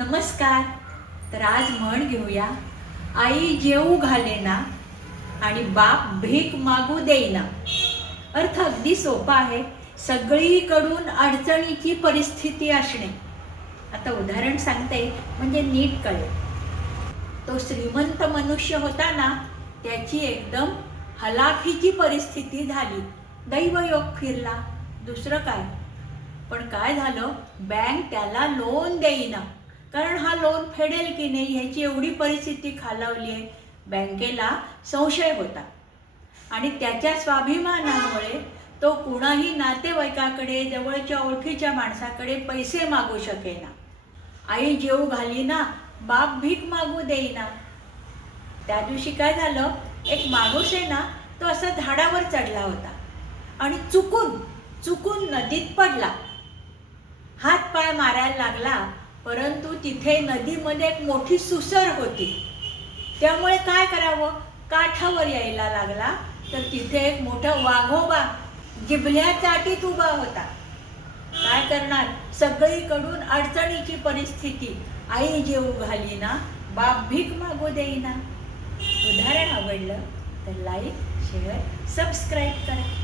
नमस्कार. तर आज म्हण घेऊया, आई जेवू घालेना आणि बाप भीक मागू देईना. अर्थ अगदी सोपा आहे. सगळीकडून अडचणीची परिस्थिती असणे. आता उदाहरण सांगते म्हणजे नीट कळेल. तो श्रीमंत मनुष्य होता ना, त्याची एकदम हलाखीची परिस्थिती झाली. दैवयोग फिरला, दुसरं काय. पण काय झालं, बँक त्याला लोन देईना. कारण हा लोन फेडेल की नाही ह्याची एवढी परिस्थिती खालावली आहे. बँकेला संशय होता आणि त्याच्या स्वाभिमानामुळे तो कुणाही नातेवाईकाकडे, जवळच्या ओळखीच्या माणसाकडे पैसे मागू शकेना. आई जेवू घालीना, बाप भीक मागू देईना. त्या दिवशी काय झालं, एक माणूस आहे ना, तो असा झाडावर चढला होता आणि चुकून नदीत पडला. हात पाय मारायला लागला, परंतु तिथे नदीमध्ये एक मोठी सुसर होती. त्यामुळे काय करावं, काठावर यायला लागला तर तिथे एक मोठा वाघोबा जिभल्या चाटीत उभा होता. काय करणार, सगळीकडून अडचणीची परिस्थिती. आई जेवू घालीना, बाप भीक मागू देईना. उदाहरण आवडलं तर लाईक, शेअर, सबस्क्राईब करा.